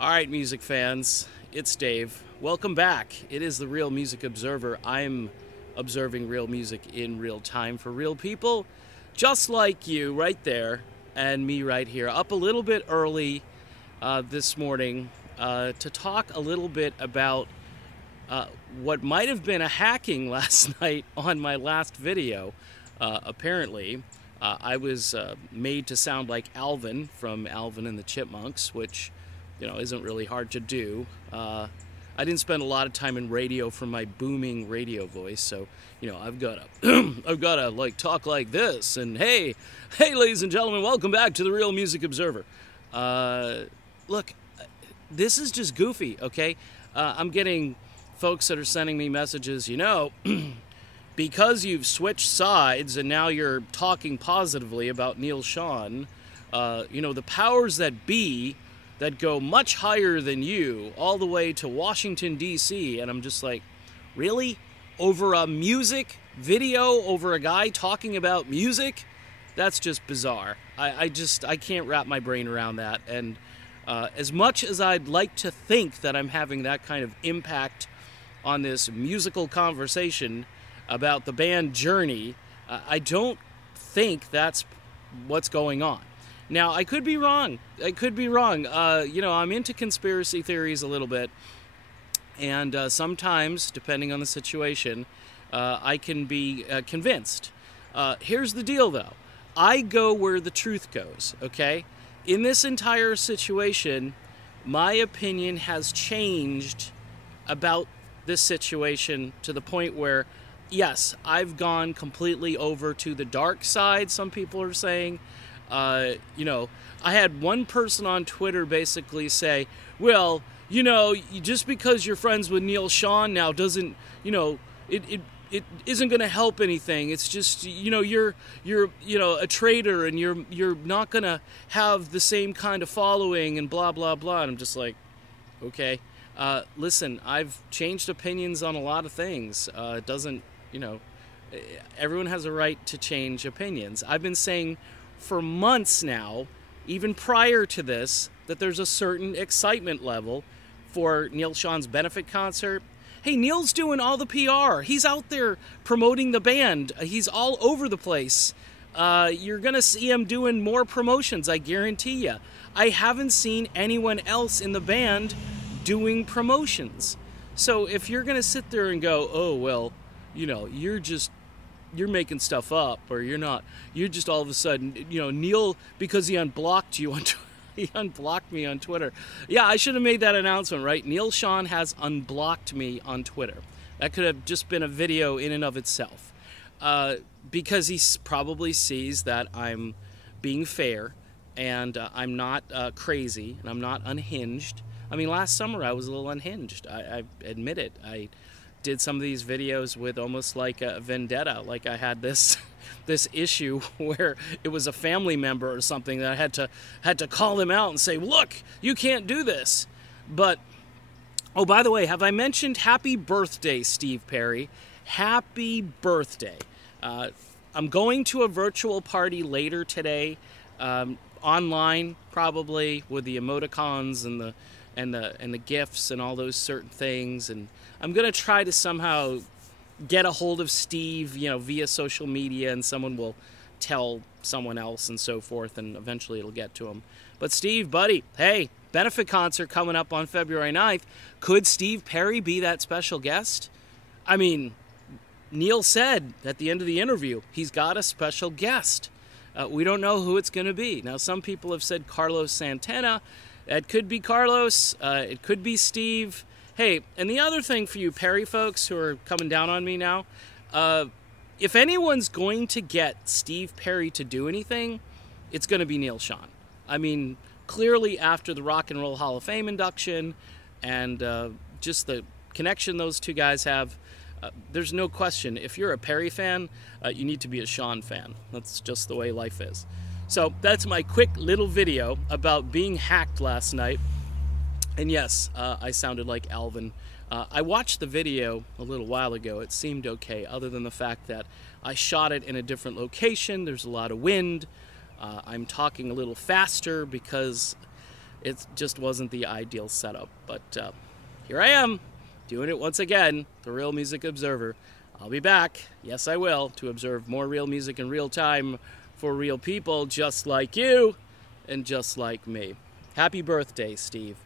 All right, music fans, it's Dave. Welcome back. It is the Real Music Observer. I'm observing real music in real time for real people, just like you right there and me right here. Up a little bit early this morning to talk a little bit about what might have been a hacking last night on my last video. Apparently, I was made to sound like Alvin from Alvin and the Chipmunks, which isn't really hard to do. I didn't spend a lot of time in radio for my booming radio voice, so I've got to like talk like this. And hey, ladies and gentlemen, welcome back to the Real Music Observer. Look, this is just goofy, okay? I'm getting folks that are sending me messages, because you've switched sides and now you're talking positively about Neal Schon, the powers that be that go much higher than you, all the way to Washington, D.C., and I'm just like, really? Over a music video? Over a guy talking about music? That's just bizarre. I can't wrap my brain around that, and as much as I'd like to think that I'm having that kind of impact on this musical conversation about the band Journey, I don't think that's what's going on. Now, I could be wrong. I'm into conspiracy theories a little bit, and sometimes, depending on the situation, I can be convinced. Here's the deal, though. I go where the truth goes, okay? In this entire situation, my opinion has changed about this situation to the point where, yes, I've gone completely over to the dark side, some people are saying. I had one person on Twitter basically say, well, just because you're friends with Neal Schon now doesn't, it isn't going to help anything. It's just, you're a traitor and you're not going to have the same kind of following and blah, blah, blah. And I'm just like, okay, listen, I've changed opinions on a lot of things. It doesn't, everyone has a right to change opinions. I've been saying for months now, even prior to this, that there's a certain excitement level for Neal Schon's benefit concert. Hey, Neal's doing all the PR. He's out there promoting the band. He's all over the place. You're going to see him doing more promotions, I guarantee you. I haven't seen anyone else in the band doing promotions. So if you're going to sit there and go, oh, well, you're making stuff up, or you're just all of a sudden, Neal, because he unblocked you on he unblocked me on Twitter. Yeah, I should have made that announcement, right? Neal Schon has unblocked me on Twitter. That could have just been a video in and of itself. Because he probably sees that I'm being fair, and I'm not crazy, and I'm not unhinged. I mean, last summer I was a little unhinged. I admit it. I did some of these videos with almost like a vendetta, like I had this issue where it was a family member or something that I had to call him out and say, look, you can't do this. But oh, by the way, have I mentioned happy birthday, Steve Perry? Happy birthday. I'm going to a virtual party later today, online probably, with the emoticons and the gifts and all those certain things, and I'm going to try to somehow get a hold of Steve, via social media, and someone will tell someone else and so forth, and eventually it'll get to him. But Steve, buddy, hey, benefit concert coming up on February 9th. Could Steve Perry be that special guest? I mean, Neal said at the end of the interview, he's got a special guest. We don't know who it's going to be. Now, some people have said Carlos Santana. It could be Carlos. It could be Steve. Hey, and the other thing for you Perry folks who are coming down on me now, if anyone's going to get Steve Perry to do anything, it's going to be Neal Schon. I mean, clearly after the Rock and Roll Hall of Fame induction and just the connection those two guys have, there's no question. If you're a Perry fan, you need to be a Schon fan. That's just the way life is. So that's my quick little video about being hacked last night. And yes, I sounded like Alvin. I watched the video a little while ago. It seemed okay, other than the fact that I shot it in a different location. There's a lot of wind. I'm talking a little faster because It just wasn't the ideal setup. But here I am, doing it once again, the Real Music Observer. I'll be back, yes I will, to observe more real music in real time for real people just like you and just like me. Happy birthday, Steve.